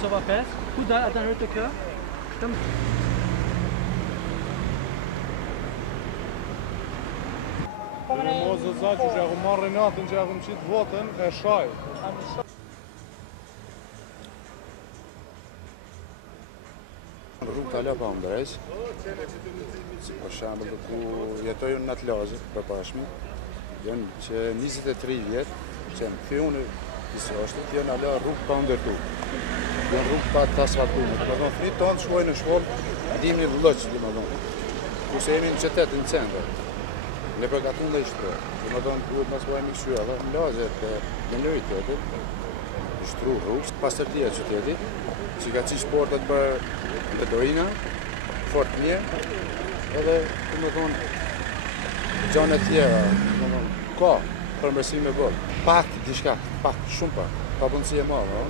ça va faire. Goed, dan uit elkaar. Mozë zaqë që aku marrë natën që aku më qitë votën e shaj. Rrugë tala pa ndrejsh, si për shembull ku jetoj unë në Atlazë përpashmi, janë që 23 vjetë që në kthyon e Isostit, janë ala rrugë pa ndërtu. Janë rrugë pa të asfaltuar. Domethënë fëmijët tonë shkojnë në shkollë, dimni vëllëç, domethënë. Kurse jemi në qytet në centër. Ne përgatun dhe i shtrua. Domethënë duhet mos bëjmë kështu edhe në Lazë në lojitetin. Shtru rrugës, pastërtia e qytetit, që ka qish portat për Bedorina, fort mirë, edhe domethënë gjëra të tjera, domethënë ka përmirësim e bërë. Pak diçka, pak shumë pak, pa punësi e madhe,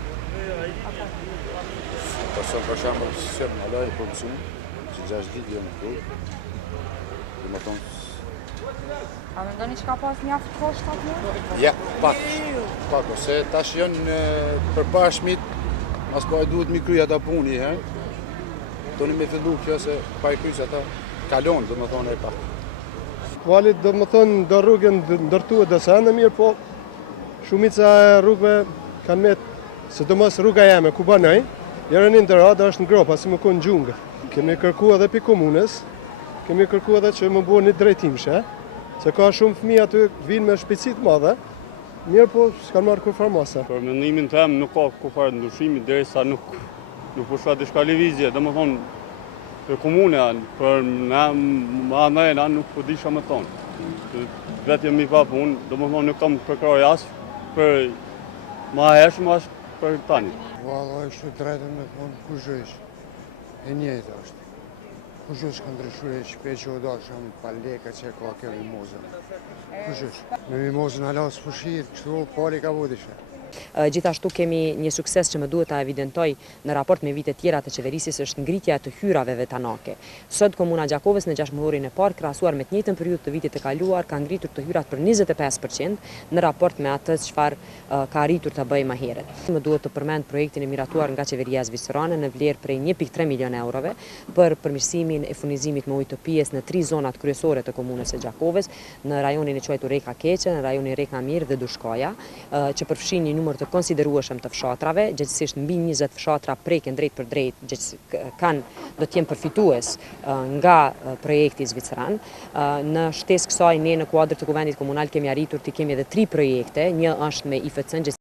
për shembull, sot në lajë për mësim, që 6 ditë jam këtu, domethënë. A mendoni që ka pas mjaft kosht aty? Ja, pak, ose tash janë përbashkëmit, as po e duhet mi kry ata puni, toni me fillu kjo se pa e kryq ata kalon, domethënë e pak. Valit domethënë do rrugën ndërtuhet do sa në mirë, po shumica e rrugëve kanë met, sidomos rruga jeme ku banoj, herën ndërrada është në gropa, si më kon gjungë. Kemi kërkuar edhe pi komunës, kemi kërkuar edhe që më bëhen një drejtimshe, se ka shumë fëmijë aty vinë me shpejtësi të madhe, mirë po s'kan marrë kur farmasa. Për mendimin tim nuk ka kufar ndryshimi derisa nuk pusha diçka lëvizje, domethënë për komunën, për na nuk po disha më tonë. Vetëm mi pa punë, domethënë nuk kam përkroj as për ma hershëm as për tani. Valla është drejtën me thonë kushësh, e njëjtë është. Kushësh ka ndryshuar e shpejt që o dalë shumë pa leka që ka kjo mimozën. Kushësh. Me mimozën ala së pëshirë, kështu pari ka vodishe. Gjithashtu kemi një sukses që më duhet ta evidentoj në raport me vite tjera të qeverisjes është ngritja e të hyrave vetanake. Sot Komuna Gjakovës në 6 mujorin e parë, krahasuar me të njëjtën periudhë të vitit të kaluar, ka ngritur të hyrat për 25% në raport me atë çfarë ka arritur të bëjë më herët. Më duhet të përmend projektin e miratuar nga qeveria zvicerane në vlerë prej 1.3 milion eurove për përmirësimin e furnizimit me ujë të pijes në 3 zonat kryesore të komunës së Gjakovës, në rajonin e quajtur Reka Keqe, në rajonin Reka Mirë dhe Dushkoja, që përfshin një numër të konsiderueshëm të fshatrave, gjithsesi mbi 20 fshatra preken drejt për drejt, do të jenë përfitues nga projekti zviceran. Në shtesë kësaj ne në kuadër të Kuvendit Komunal kemi arritur të kemi edhe 3 projekte, një është me IFC-n